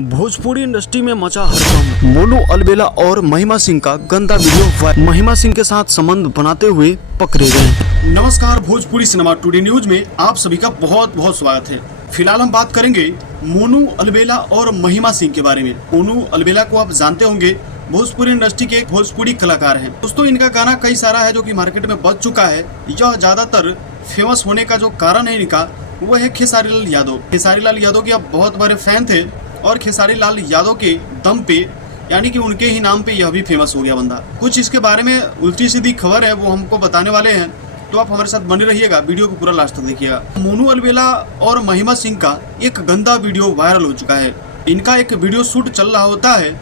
Bhojpuri industry में मचा हड़कंप। मोनू अलबेला और महिमा सिंह का गंदा वीडियो महिमा सिंह के साथ संबंध बनाते हुए पकड़े गए। नमस्कार, भोजपुरी सिनेमा टुडे न्यूज में आप सभी का बहुत बहुत स्वागत है। फिलहाल हम बात करेंगे मोनू अलबेला और महिमा सिंह के बारे में। मोनू अलबेला को आप जानते होंगे, भोजपुरी इंडस्ट्री के एक भोजपुरी कलाकार हैं। दोस्तों, इनका गाना कई सारा है जो कि मार्केट में बज चुका है। यह ज्यादातर फेमस होने का जो कारण है इनका, वो है खेसारी लाल यादव। खेसारी लाल यादव के आप बहुत बड़े फैन थे और खेसारी लाल यादव के दम पे, यानी कि उनके ही नाम पे यह भी फेमस हो गया बंदा। कुछ इसके बारे में उल्टी सीधी खबर है, वो हमको बताने वाले हैं, तो आप हमारे साथ बने रहिएगा, वीडियो को पूरा लास्ट तक देखिएगा। मोनू अलबेला और महिमा सिंह का एक गंदा वीडियो वायरल हो चुका है। इनका एक वीडियो शूट चल रहा होता है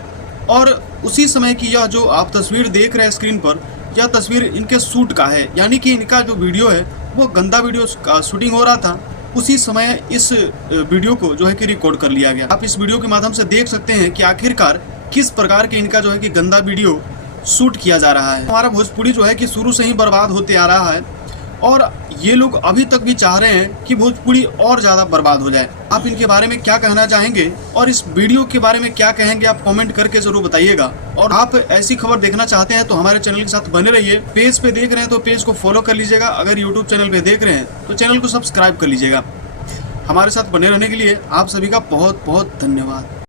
और उसी समय की यह जो आप तस्वीर देख रहे हैं स्क्रीन पर, यह तस्वीर इनके शूट का है। यानी कि इनका जो वीडियो है वो गंदा वीडियो का शूटिंग हो रहा था, उसी समय इस वीडियो को जो है कि रिकॉर्ड कर लिया गया। आप इस वीडियो के माध्यम से देख सकते हैं कि आखिरकार किस प्रकार के इनका जो है कि गंदा वीडियो शूट किया जा रहा है। हमारा भोजपुरी जो है कि शुरू से ही बर्बाद होते आ रहा है और ये लोग अभी तक भी चाह रहे हैं कि भोजपुरी और ज्यादा बर्बाद हो जाए। आप इनके बारे में क्या कहना चाहेंगे और इस वीडियो के बारे में क्या कहेंगे, आप कमेंट करके जरूर बताइएगा। और आप ऐसी खबर देखना चाहते हैं तो हमारे चैनल के साथ बने रहिए। पेज पे देख रहे हैं तो पेज को फॉलो कर लीजिएगा, अगर यूट्यूब चैनल पे देख रहे हैं तो चैनल को सब्सक्राइब कर लीजिएगा। हमारे साथ बने रहने के लिए आप सभी का बहुत बहुत धन्यवाद।